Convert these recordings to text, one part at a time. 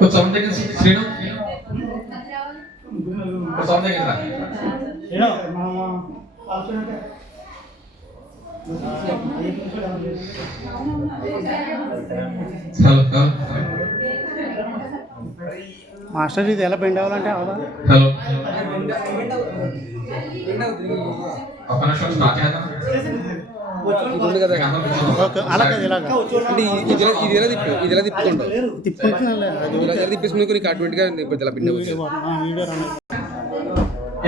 कुछ समझ के श्रीनु कुछ समझ के ना श्रीनु हेलो మాస్టర్ ఇది ఎలా బెండ్ అవ్వాలంటే అవదా हेलो अपना शो स्टार्ट है ना అలాగే ఇలాగా అంటే ఇది ఎలా తిప్పుతుంటావు తిప్పేసుకుని కొన్ని ఆటోమేటిక్గా ఇలా పిండి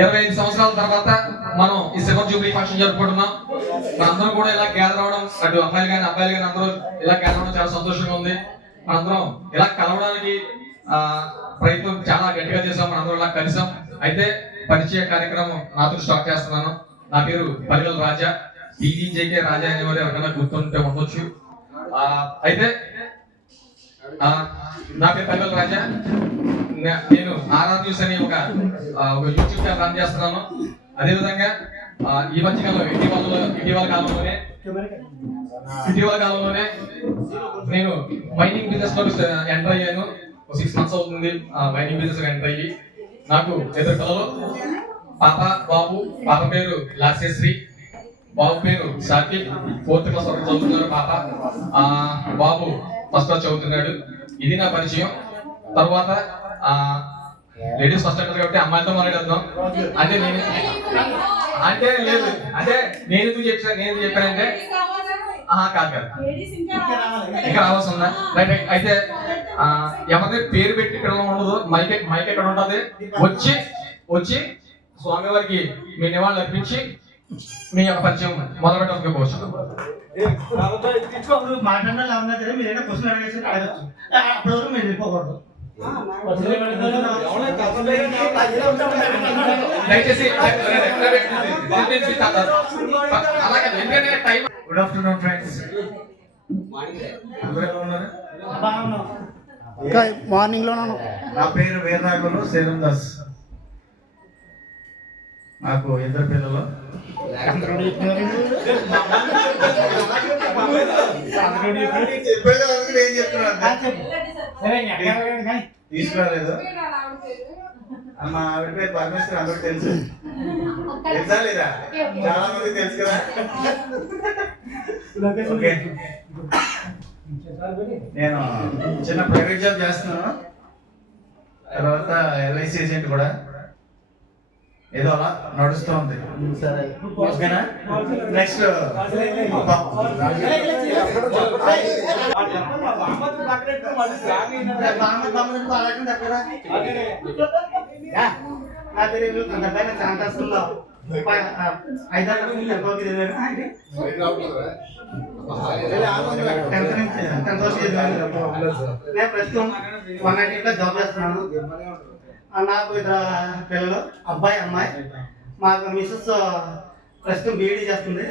25 సంవత్సరాల తర్వాత మనం ఈ సిల్వర్ జూబ్లీ ఫంక్షన్ జరుపుకుంటున్నాం. మనందరం కూడా ఇలా గ్యాదర్ అవడం, అటు అమ్మాయిలు కానీ అబ్బాయిలు కానీ అందరూ ఇలా గ్యాదర్ అవడం చాలా సంతోషంగా ఉంది. మనందరం ఇలా కలవడానికి ప్రయత్నం చాలా గట్టిగా చేసాం. మనందరం ఇలా కలిసాం. అయితే పరిచయ కార్యక్రమం నాతో స్టార్ట్ చేస్తున్నాను. నా పేరు పరిగల రాజా, టీజేకే రాజా అనేవారు ఎవరైనా గుర్తుంటే ఉండొచ్చు. అయితే నా పేరు పరిగల రాజా. నేను ఆర్ఆర్ న్యూస్ అని ఒక యూట్యూబ్ ఛానల్ రన్ చేస్తున్నాను. అదేవిధంగా ఈ మధ్యకాలంలో ఇటీవల కాలంలోనే నేను మైనింగ్ బిజినెస్ లో ఎంటర్ అయ్యాను. 6 months అవుతుంది మైనింగ్ బిజినెస్ ఎంటర్ అయ్యి. నాకు ఇద్దరు పిల్లలు, పాప బాబు. పాప పేరు లాస్యశ్రీ, బాబు పేరు సాత్విక్. 4th class వరకు చదువుతున్నారు పాప, బాబు 1st class చదువుతున్నాడు. ఇది నా పరిచయం. తర్వాత లేడీస్ ఫస్ట్ అంటారు కాబట్టి అమ్మాయిలతో మాట్లాడేద్దాం. అంటే నేను లేదు అంటే నేను ఎందుకు చెప్పానంటే కాదు ఇంకా రావాల్సి ఉందా? రైట్. అయితే ఎవరి పేరు పెట్టి ఇక్కడ ఉండదు, మైక్ ఎక్కడ ఉంటుంది. వచ్చి స్వామివారికి మీ నివాళులు అర్పించి మీ యొక్క పరిచయం మొదలు పెట్టవచ్చు. దయచేసి గుడ్ ఆఫ్టర్నూన్ ఫ్రెండ్స్. మార్నింగ్ లో నా పేరు వీరరాఘవులు సేలందాస్. నాకు ఇద్దరు పిల్లలు. తీసుకురాలేదు. మా ఆవిడ పేరు పరమేశ్వర్, అందరికి తెలుసు. తెలుసా లేదా? చాలా మంది తెలుసు కదా. ఓకే, నేను చిన్న ప్రైవేట్ జాబ్ చేస్తున్నాను. తర్వాత ఎల్ఐసి ఏజెంట్ కూడా. ఏదో అలా నడుస్తూ ఉంది. ఓకేనా? నెక్స్ట్ నేను ప్రస్తుతం 190 జాబ్ చేస్తున్నాను. నాకు ఇద్దరు పిల్లలు, అబ్బాయి అమ్మాయి. మాకు మిస్సెస్ ప్రస్తుతం బీఈడీ చేస్తుంది.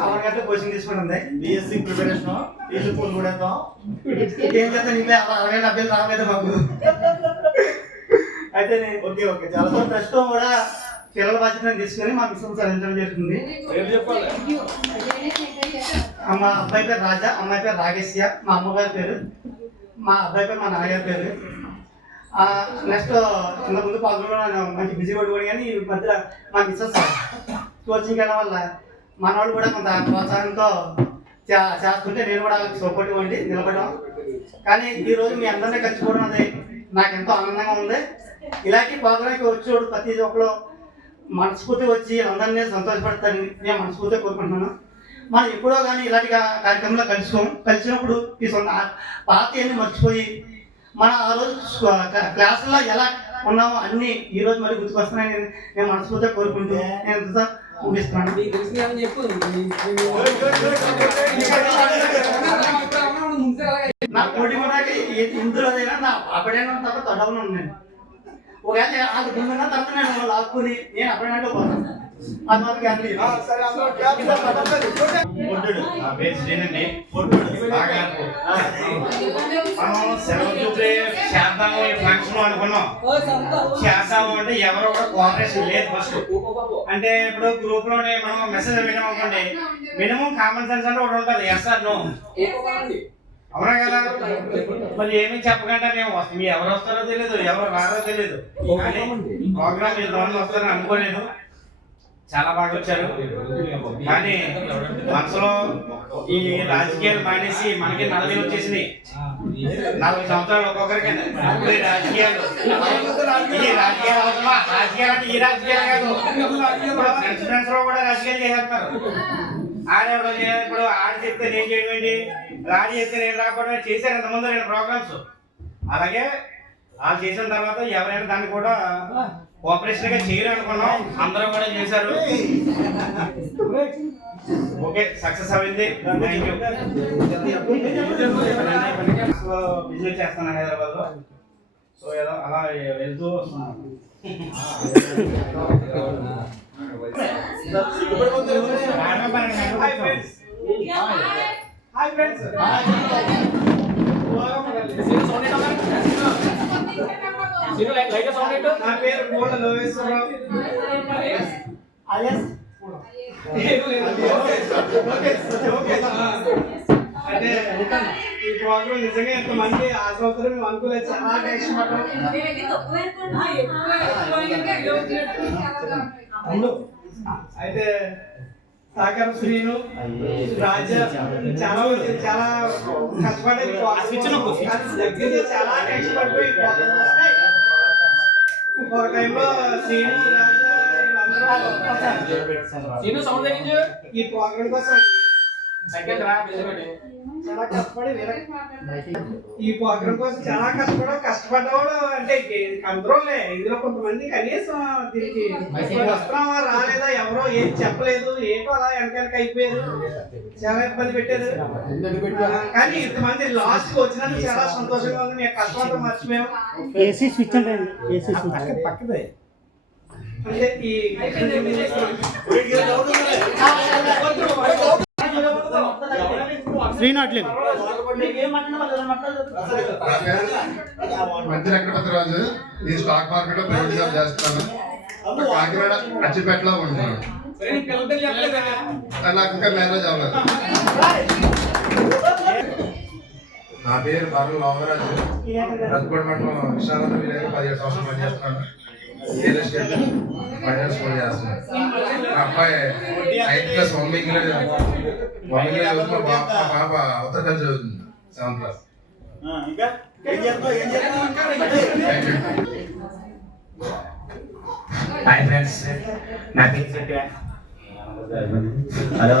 6 గంటల కోచింగ్ తీసుకుంటుంది. బిఎస్సి ప్రిపరేషన్ తీసుకుని కూడా ఏం చేస్తాను, ఇంకా 60-70 రాలేదు మాకు. అయితే ఓకే చాలా ప్రస్తుతం కూడా పిల్లల బాధ్యతను తీసుకొని మా మిస్సెస్ చదివించడం జరుగుతుంది. మా అబ్బాయి పేరు రాజా, అమ్మాయి పేరు రాగేశ్య. మా అమ్మగారి పేరు, మా అబ్బాయి పేరు మా నాన్నగారి పేరు. నెక్స్ట్ చిన్న ముందు పాల్గొనడం మంచి బిజీ పడుకోండి. కానీ ఈ మధ్య మా మిస్సెస్ కోచింగ్ వెళ్ళడం వల్ల మన వాళ్ళు కూడా కొంత ప్రోత్సాహంతో చేస్తుంటే నేను కూడా వాళ్ళకి సపోర్ట్ ఇవ్వండి నిలబడడం. కానీ ఈరోజు మీ అందరినీ కలిసిపోవడం అనేది నాకు ఎంతో ఆనందంగా ఉంది. ఇలాంటి ప్రోగ్రాంకి వచ్చేవాడు ప్రతి ఒక్కరు మనస్ఫూర్తి వచ్చి అందరినీ సంతోషపడతారని నేను మనస్ఫూర్తిగా కోరుకుంటున్నాను. మనం ఎప్పుడో కానీ ఇలాంటి కార్యక్రమంలో కలిసినప్పుడు ఈ పాత అన్ని మర్చిపోయి మన ఆ రోజు క్లాసుల్లో ఎలా ఉన్నామో అన్ని ఈ రోజు మరి గుర్తుకొస్తున్నాయని నేను మనస్ఫూర్తిగా కోరుకుంటూ నేను ముగిస్తున్నాను. నా పోటీ కూడా ఇందులో నా అప్పుడైనా తప్ప తొడవను ఉన్నాను. ఒకవేళ అది ముందున్న తర్వాత నేను లాక్కుని నేను అప్పుడైనా పోతాను. అది మాత్రం గ్యారంటీ. నా పేరు శ్రీనండి. బాగా మనం సెలవు చూపే చేద్దాము ఈ ఫంక్షన్ అనుకున్నాం. చేద్దాము అంటే ఎవరో కూడా కోఆపరేషన్ లేదు ఫస్ట్. అంటే ఇప్పుడు గ్రూప్ లోనే మనం మెసేజ్ పెట్టాం అనుకోండి, మినిమం కామన్ సెన్స్ అంటే ఒకటి ఉంటుంది, ఎస్ ఆర్ నో. అవునా కదా? మరి ఏమీ చెప్పకుండా మేము వస్తాం, మీ ఎవరు వస్తారో తెలియదు, ఎవరు రారో తెలియదు. కానీ ప్రోగ్రామ్ ఇంతమంది వస్తారని అనుకోలేదు. చాలా బాగా వచ్చారు. కానీ మనసులో ఈ రాజకీయాలు మానేసి మనకి 40 వచ్చేసినాయి. 40 సంవత్సరాలు ఒక్కొక్కరికి ఈ రాజకీయాలు అవసరమా? రాజకీయాలు అంటే ఈ రాజకీయాలు కాదు, ఫ్రెండ్స్ లో కూడా రాజకీయాలు చేసేస్తున్నారు. ఆడెవడో ఇప్పుడు ఆడ చెప్తే నేను చేయడం ఏంటి, రాజు చెప్తే నేను రాకపోవడం చేశారు ఇంతకుముందు 2 ప్రోగ్రామ్స్. అలాగే వాళ్ళు చేసిన తర్వాత ఎవరైనా దాన్ని కూడా కోఆపరేషన్ గా చేయాలనుకున్నాం, అందరూ కూడా చేశారు. ఓకే, సక్సెస్ అయింది. బిజినెస్ చేస్తాను హైదరాబాద్ లో. సో ఏదో అలా వెళ్తూ వస్తున్నాను. Hi friends. Hi friends. నా పేరు కోళ్ళ లోకేశ్వరరావు. అంటే ఈ ప్రోగ్రామ్ నిజంగా ఎంతమంది ఆశపడతారు మేము అనుకోలేదు. చాలా టెన్షన్ పడ్డాం. అయితే సాగర్ శ్రీను రాజా చాలా చాలా కష్టపడి దగ్గర చాలా టెన్షన్ పడిపోయి ఒక టైంలో శ్రీను రాజా ఈ ప్రోగ్రామ్ కోసం చాలా కష్టపడి ఈ ప్రోగ్రామ్ కోసం చాలా కష్టపడ్డవాడు. అంటే అందరూలే, ఇందులో కొంతమంది కనీసం దీనికి వస్తున్నావా రాలేదా, ఎవరో ఏం చెప్పలేదు, ఏంటో అలా వెనక అయిపోయారు, చాలా ఇబ్బంది పెట్టారు. కానీ ఇంతమంది లాస్ట్ కి వచ్చినందుకు చాలా సంతోషంగా ఉంది. మేము కష్టపడటం మర్చిపోయాం. ఏసీ స్విచ్ అంటే ఏసీ స్విచ్ పక్కదే. అంటే ఈ శ్రీనాట్లేదు మంచి వెంకటపతిరాజు. ఈ స్టాక్ మార్కెట్ లో ప్రైవేట్ జాబ్ చేస్తాను. కాకినాడ అచ్చిపేటలో ఉంటున్నాను. నాకు ఇంకా మ్యారేజ్ అవ్వలేదు. నా పేరు బాబు లోమరాజు. రత్కోడ్ మండలం విశాలంత విలేజ్ 17 సంవత్సరాలు పనిచేస్తున్నాను. రియల్ ఎస్టేట్ ఫైనాన్స్ కూడా చేస్తున్నాను. మా అబ్బాయి 9th క్లాస్ మమ్మీకి చదువుతున్నా. మా పాప ఉత్తరాఖండ్ చదువుతుంది 7th క్లాస్. హాయ్ ఫ్రెండ్స్, నా పేరు హలో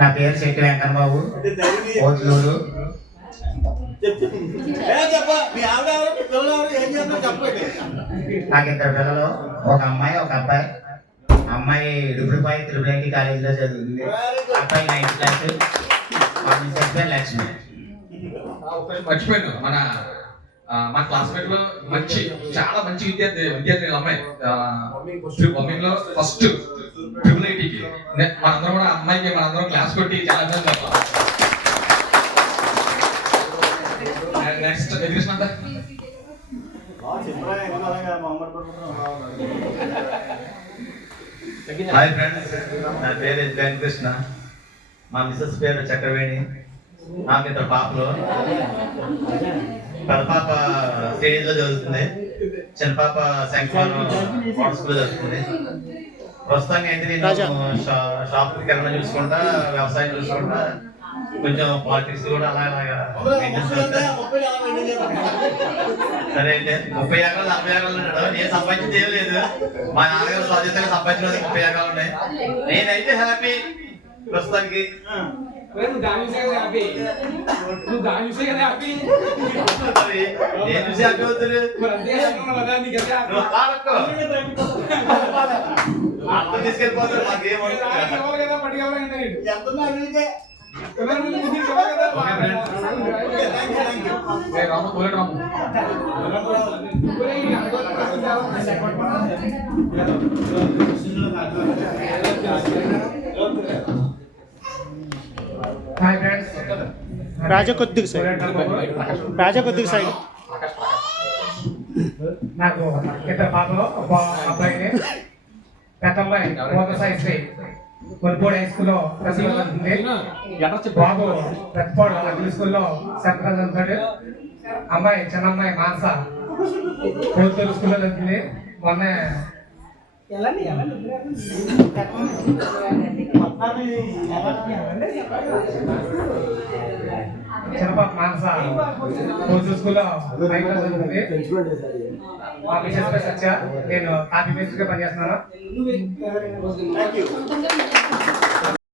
నా పేరు శెట్టి వెంకన్న బాబు, ఓట్లూరు. నాకు 2 పిల్లలు, ఒక అమ్మాయి ఒక అబ్బాయి. అమ్మాయి ఇడుపుడిపాయి త్రిపుల్ కాలేజీలో చదువుతుంది. అబ్బాయి 9th క్లాస్. లక్ష్మి. మర్చిపోయాను, మా క్లాస్మేట్ లో చాలా మంచి విద్యార్థి అమ్మాయి బొమ్మింగ్ లో ఫస్ట్ ట్రిపుల్ ఐటీకి. మనందరం కూడా అమ్మాయికి మనందరం క్లాస్ కొట్టి చాలా నెక్స్ట్ ఎడ్యుకేషన్ అంతా హాయ్ ఫ్రెండ్స్, నా పేరు వెంకటకృష్ణ. మా మిస్సెస్ పేరు చక్రవేణి. నాకు 2 పాపలు. పెద్ద పాప స్టేజ్ లో చదువుతుంది, చిన్న పాప శంకర్ స్కూల్ చదువుతుంది. ప్రస్తుతానికి అయితే నేను షాప్ కిరాణా చూసుకుంటా, వ్యవసాయం చూసుకుంటా, కొంచెం పాలిటిక్స్ కూడా అలాగా. సరే అయితే 30 ఎకరాలు 40 ఎకరాలు ఉన్నాడు. నేను సంపాదించింది ఏం లేదు. మా నాన్నగారు స్వాధీనంగా సంపాదించిన 30 ఎకరాలు ఉన్నాయి. నేనైతే హ్యాపీ ప్రస్తుతానికి. నేను చూసి హ్యాపీ అవుతుంది. అర్థం తీసుకెళ్ళిపోతారు. రాము హాయ్ ఫ్రెండ్స్, రాజా కొద్దిగా సైడ్ రాజా కొద్దిగా సైడ్ నాకు ఇద్దరు పాపలు, ఒక అబ్బాయిని. పెద్ద అమ్మాయి మోదర్ సాయిశ్రీ కొల్పూడి హై స్కూల్లో ప్రతిభ చదువుతుంది. బాబు పెద్దపాడు అగ్రి స్కూల్లో సెంట్రల్ చదువుతాడు. అమ్మాయి చిన్న అమ్మాయి మానస కోల్పూరు స్కూల్లో చదువుతుంది. మొన్న చిన్నపాప మానస కోల్పూరు స్కూల్లో నైన్త్ క్లాస్ చదువుతుంది. మా మిసెస్ పేరు సత్య, నేను కాపీ మేస్త్రిగా పనిచేస్తున్నాను.